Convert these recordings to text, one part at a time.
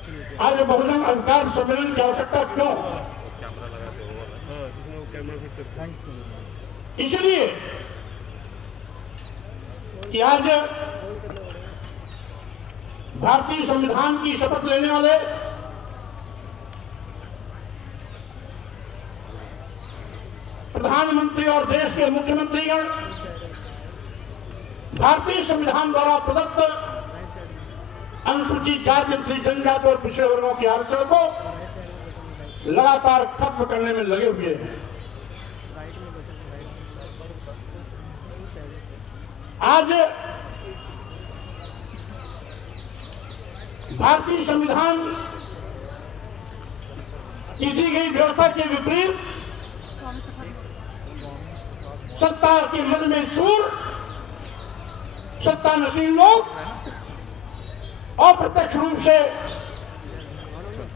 आज बहुजन अधिकार सम्मेलन की आवश्यकता क्यों? इसलिए कि आज भारतीय संविधान की शपथ लेने वाले प्रधानमंत्री और देश के मुख्यमंत्रीगण भारतीय संविधान द्वारा प्रदत्त अनुसूचित जाति, अनुसूचित जनजाति और पिछड़े वर्गों के आरक्षण को लगातार खत्म करने में लगे हुए हैं। आज भारतीय संविधान की दी गई व्यवस्था के विपरीत सत्ता के मद में चूर सत्ता नशीन लोग अप्रत्यक्ष रूप से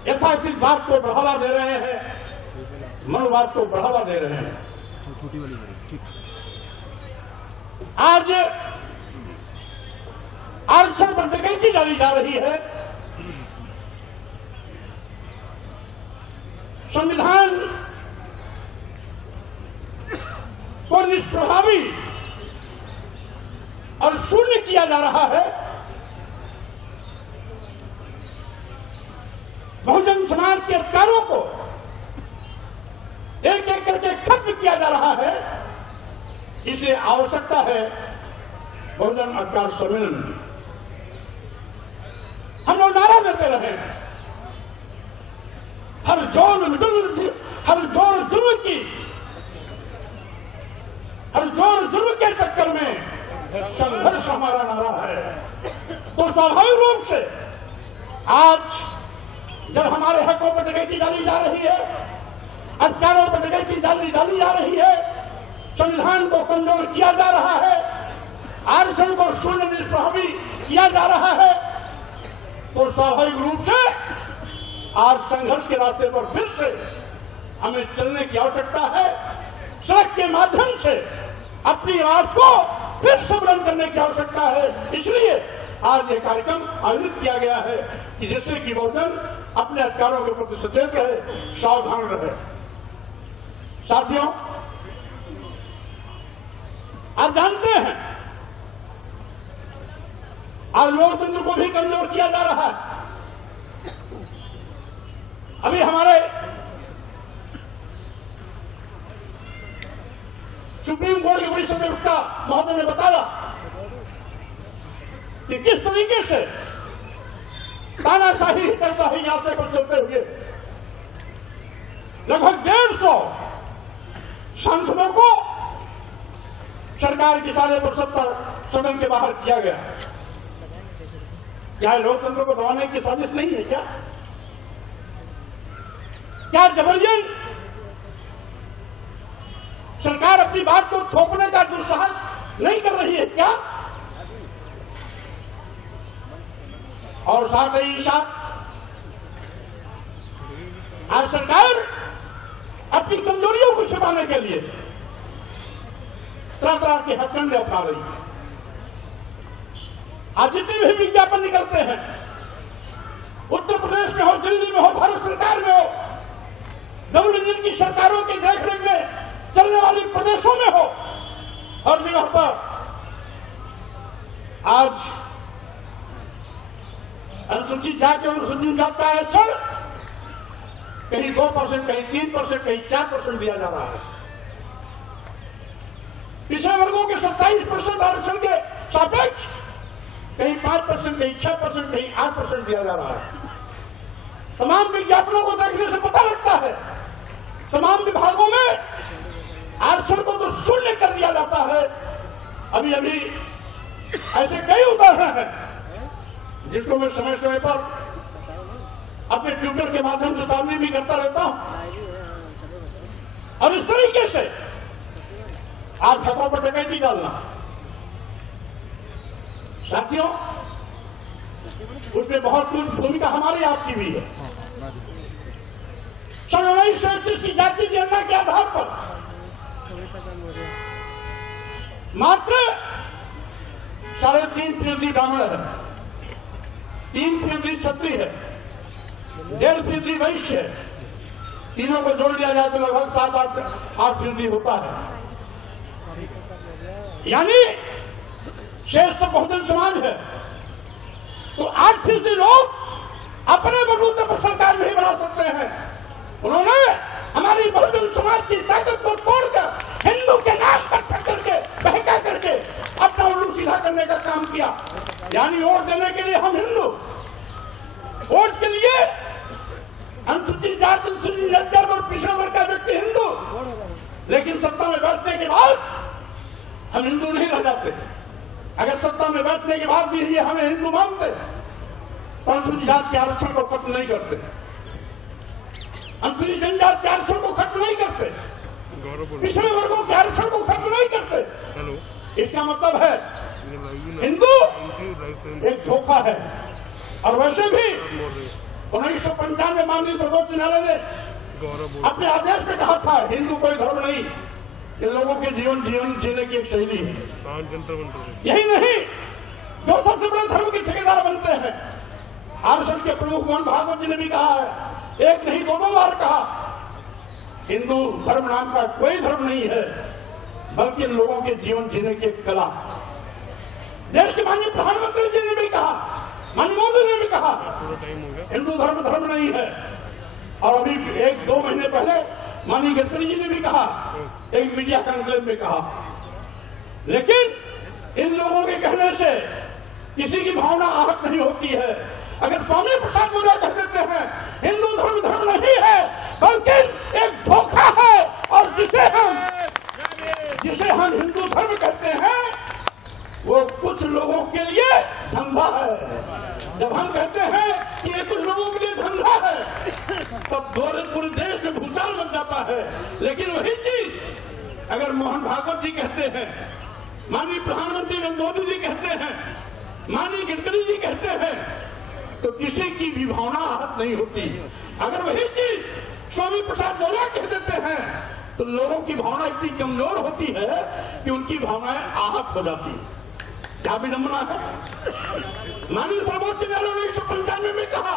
यथास्थितवाद को बढ़ावा दे रहे हैं, मनोवाद को बढ़ावा दे रहे हैं। आज आरक्षण पर डकैती डाली जा रही है। संविधान को निष्प्रभावी और शून्य किया जा रहा है। बहुजन समाज के अधिकारों को एक एक करके खत्म किया जा रहा है। इसलिए आवश्यकता है बहुजन अधिकार सम्मेलन की। हम लोग नारा देते रहे, हर जोर जुर्म के चक्कर में संघर्ष हमारा नारा है। तो स्वाभाविक रूप से आज जब हमारे हकों पर डकैती डाली जा रही है, अधिकारों पर डकैती डाली जा रही है, संविधान को कमजोर किया जा रहा है, आरक्षण को शून्य निष्प्रभावी किया जा रहा है, तो स्वाभाविक रूप से आज संघर्ष के रास्ते पर फिर से हमें चलने की आवश्यकता है। सड़क के माध्यम से अपनी आवाज को फिर से बुलंद करने की आवश्यकता है। इसलिए आज ये कार्यक्रम आयोजित किया गया है कि जिससे कि बहुजन अपने अधिकारों के प्रति सचेत रहे, सावधान रहे। साथियों, आप जानते हैं आज लोकतंत्र को भी कमजोर किया जा रहा है। अभी हमारे सुप्रीम कोर्ट के वरिष्ठ अधिवक्ता महोदय ने बताया कि किस तरीके से तानाशाही हितैषी यात्रा पर चलते हुए लगभग 150 सांसदों को सरकार की 75 सदन के बाहर किया गया। क्या लोकतंत्र को दबाने की साजिश नहीं है? क्या जबरदस्ती सरकार अपनी बात को थोपने का दुस्साहस नहीं कर रही है क्या? और साथ ही साथ आज सरकार अपनी कमजोरियों को छिपाने के लिए तरह तरह के हथकंडे अपना रही है। आज जितने भी विज्ञापन निकलते हैं, उत्तर प्रदेश में हो, दिल्ली में हो, भारत सरकार में हो, डबल इंजन की सरकारों के देखरेख में चलने वाले प्रदेशों में हो, हर जगह पर आज अनुसूचित जाति और अनुसूचित जाति का आरक्षण कहीं 2%, कहीं 3%, कहीं 4% दिया जा रहा है। पिछड़े वर्गों के 27% आरक्षण के सापेक्ष कहीं 5%, कहीं 6%, कहीं 8% दिया जा रहा है। तमाम विज्ञापनों को देखने से पता लगता है तमाम विभागों में आरक्षण को तो शून्य कर दिया जाता है। अभी अभी ऐसे कई उदाहरण हैं जिसको मैं समय समय पर अपने ट्विटर के माध्यम से सामने भी करता रहता हूं। और इस तरीके से आज हकों पर डकैती डालना, साथियों, उसमें बहुत कुछ भूमिका हमारी आपकी भी है। 1937 की जाति जनगणना के आधार पर मात्र 3.5% ब्राह्मण है, 3% क्षत्रिय है, 1.5% वैश्य, तीनों को जोड़ लिया जाए तो लगभग 7-8% होता है। यानी शेष तो बहुजन समाज है। तो 8% लोग अपने बलबूते पर सरकार नहीं बना सकते हैं। उन्होंने हमारी बहुजन समाज की ताकत को तोड़कर हिंदू के नाम पर ठक्कर के बहका करके अपना उल्लू सीधा करने का काम किया। यानी वोट देने के लिए हम हिंदू, वोट के लिए अनुसूचित जाति, अनुसूचित जनजाति और पिछड़ा वर्ग का व्यक्ति हिंदू, लेकिन सत्ता में बैठने के बाद हम हिंदू नहीं रह जाते। अगर सत्ता में बैठने के बाद भी ये हमें हिंदू मानते तो अनुसूचित जाति के आरक्षण को खत्म नहीं करते, अनुसूचित जनजाति के आरक्षण को खत्म नहीं करते, पिछड़े वर्गों के आरक्षण को खत्म नहीं करते। इसका मतलब है हिंदू एक धोखा है। और वैसे भी 1995 माननीय सर्वोच्च न्यायालय ने अपने आदेश में कहा था हिंदू कोई धर्म नहीं, ये लोगों के जीवन जीने की एक शैली है। यही नहीं, जो सबसे बड़े धर्म के ठेकेदार बनते हैं, आरएसएस के प्रमुख मोहन भागवत जी ने भी कहा है, एक नहीं 2 बार कहा, हिंदू धर्म नाम का कोई धर्म नहीं है, बल्कि लोगों के जीवन जीने की एक कला। देश के माननीय प्रधानमंत्री जी ने भी कहा, माननीय मोदी ने भी कहा, हिंदू धर्म नहीं है। और अभी 1-2 महीने पहले माननीय गडकरी जी ने भी कहा, एक मीडिया कॉन्क्लेव में कहा। लेकिन इन लोगों के कहने से किसी की भावना आहत नहीं होती है। अगर स्वामी प्रसाद मौर्य कह देते हैं हिंदू धर्म नहीं है बल्कि एक धोखा है, और जिसे हम हिंदू धर्म कहते हैं वो कुछ लोगों के लिए धंधा है। जब हम कहते हैं कि ये कुछ लोगों के लिए धंधा है तब पूरे देश में भूचाल मच जाता है। लेकिन वही चीज अगर मोहन भागवत जी कहते हैं, माननीय प्रधानमंत्री नरेंद्र मोदी जी कहते हैं, माननीय गडकरी जी कहते हैं, तो किसी की भी भावना आहत नहीं होती। अगर वही चीज स्वामी प्रसाद मौर्य कह देते हैं तो लोगों की भावना इतनी कमजोर होती है कि उनकी भावनाएं आहत हो जाती है। क्या विडंबना है। माननीय सर्वोच्च न्यायालय ने 1995 में कहा